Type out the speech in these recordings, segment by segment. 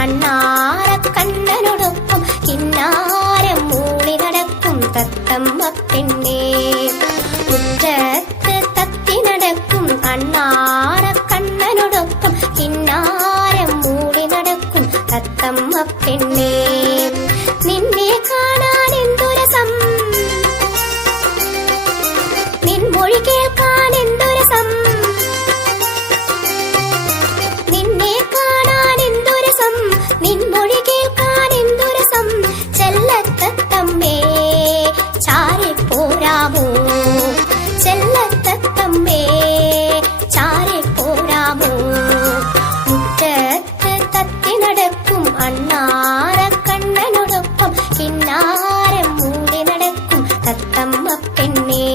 അണ്ണാറക്കണ്ണനോടൊപ്പം കിന്നാരം മൂളി നടക്കും തത്തമ്മ പെണ്ണേ. മുറ്റത്ത് തത്തി നടക്കും അണ്ണാറക്കണ്ണനോടൊപ്പം കിന്നാരം മൂളി നടക്കും തത്തമ്മ പെണ്ണേ. നിന്നെ കാണാൻ എന്തു രസം, നിൻ മൊഴി കേൾക്കാൻ എന്തു രസം, നിന്നെ കാണാൻ എന്തു രസം, നിൻ മൊഴി കേൾക്കാൻ എന്തു രസം. ചെല്ലത്തത്തമ്മേ ചാരെ പോരാമോ, ചെല്ലത്തത്തമ്മേ ചാരെ പോരാമോ. മുറ്റത്ത് തത്തി നടക്കും അണ്ണാറക്കണ്ണനോടൊപ്പം കിന്നാരം മൂളി നടക്കും തത്തമ്മ പെണ്ണേ.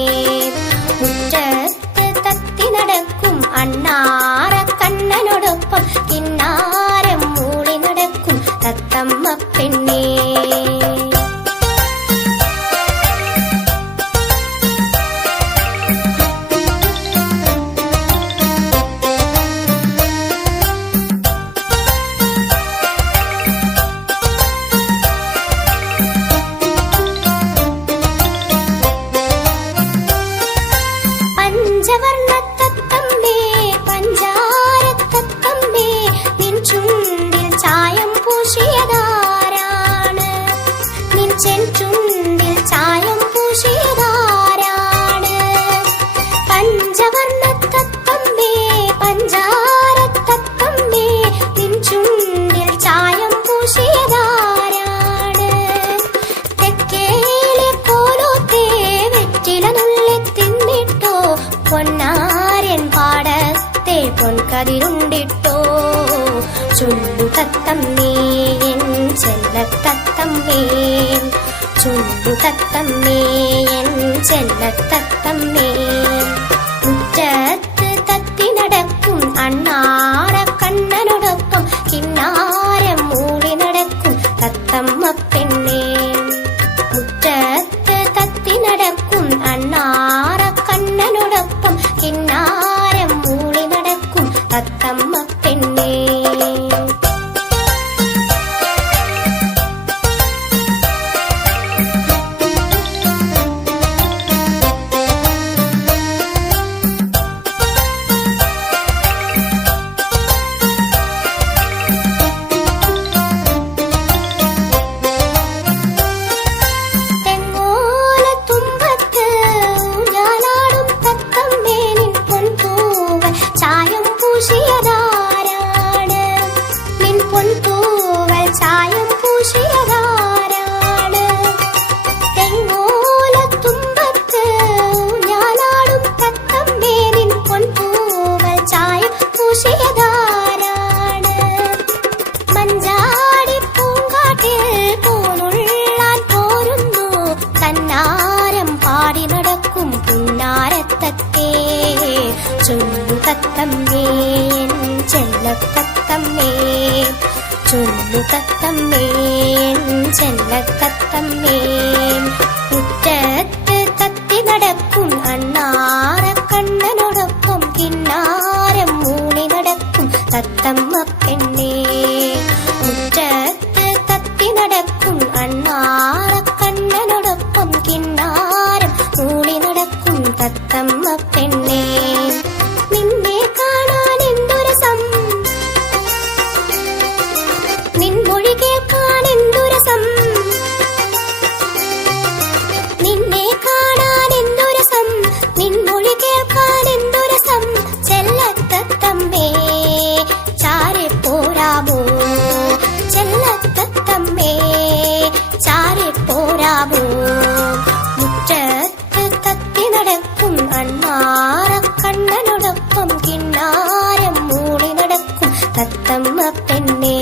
മുറ്റത്ത് തത്തി നടക്കും അണ്ണാറക്കണ്ണനോടൊപ്പം കിന്നാരം മൂളി നടക്കും തത്തമ്മ പെണ്ണേ. പഞ്ചവർണ്ണത്തത്തമ്മേ പഞ്ചാരത്തത്തമ്മേ നിൻ ചുണ്ടിൽ ചായം പൂശിയതാരാണ്, നിൻ ചെഞ്ചുണ്ടിൽ ചായം പൂശിയതാരാണ്. പഞ്ചവർണ്ണത്തത്തമ്മേ പഞ്ചാരത്തത്തമ്മേ നിൻ ചുണ്ടിൽ ചായം പൂശിയതാരാണ്. തെക്കേലെ കോലോത്തേ വെറ്റില നുള്ളി തിന്നിട്ടോ, പൊന്നാരൻ പാടത്തെ പൊൻകതിരുണ്ടിട്ടോ. ചുണ്ടു തത്തമ്മേ എൻ ചെല്ലത്തത്തമ്മേ, ചുണ്ടു തത്തമ്മേ എൻ ചെല്ലത്തത്തമ്മേ. മുറ്റത്ത് തത്തി നടക്കും അണ്ണാറക്കണ്ണനോടൊപ്പം കിന്നാരം മൂളി നടക്കും തത്തമ്മ പെണ്ണേ. മുറ്റത്ത് തത്തി നടക്കും അണ്ണാറക്കണ്ണനോടൊപ്പം കിന്നാരം മൂളി നടക്കും തത്തമ്മ പെണ്ണേ. ചായം പൂശിയതാരാണ്, നിൻ പൊൻതൂവൽ ചായം പൂശിയതാരാണ്. തെങ്ങോലത്തുമ്പത്ത് ഞാനാടും തത്തമ്മേ നിൻ പൊൻതൂവൽ ചായം പൂശിയതാരാണ്. മഞ്ചാടി പൂങ്കാട്ടിൽ പൂനുള്ളാൻ പോരുന്നു കന്നാരം പാടി നടക്കും പുന്നാരത്തത്തേ. ചൊല്ലു തത്തമ്മേ എൻ ചെല്ലത്തത്തമ്മേ, ചൊല്ലു തത്തമ്മേ എൻ ചെല്ലത്തത്തമ്മേ. മുറ്റത്ത് തത്തി നടക്കും അണ്ണാറക്കണ്ണനോടൊപ്പം കിന്നാരം മൂളി നടക്കും തത്തമ്മ പെണ്ണേ. മുറ്റത്ത് തത്തി നടക്കും അണ്ണാറക്കണ്ണനോടൊപ്പം കിന്നാരം മൂളി നടക്കും തത്തമ്മ പെണ്ണേ. നിന്നെ കാണാൻ എന്തു രസം, നിൻ മൊഴി കേൾക്കാൻ എന്തു രസം, നിന്നെ കാണാൻ എന്തു രസം, നിൻ മൊഴി കേൾക്കാൻ എന്തു രസം. ചെല്ലത്തത്തമ്മേ ചാരെ പോരാമോ, ചെല്ലത്തത്തമ്മേ ചാരെ പോരാമോ. മുറ്റത്ത് തത്തി നടക്കും അണ്ണാറക്കണ്ണനോടൊപ്പം കിന്നാരം മൂളി നടക്കും തത്തമ്മ പെണ്ണേ.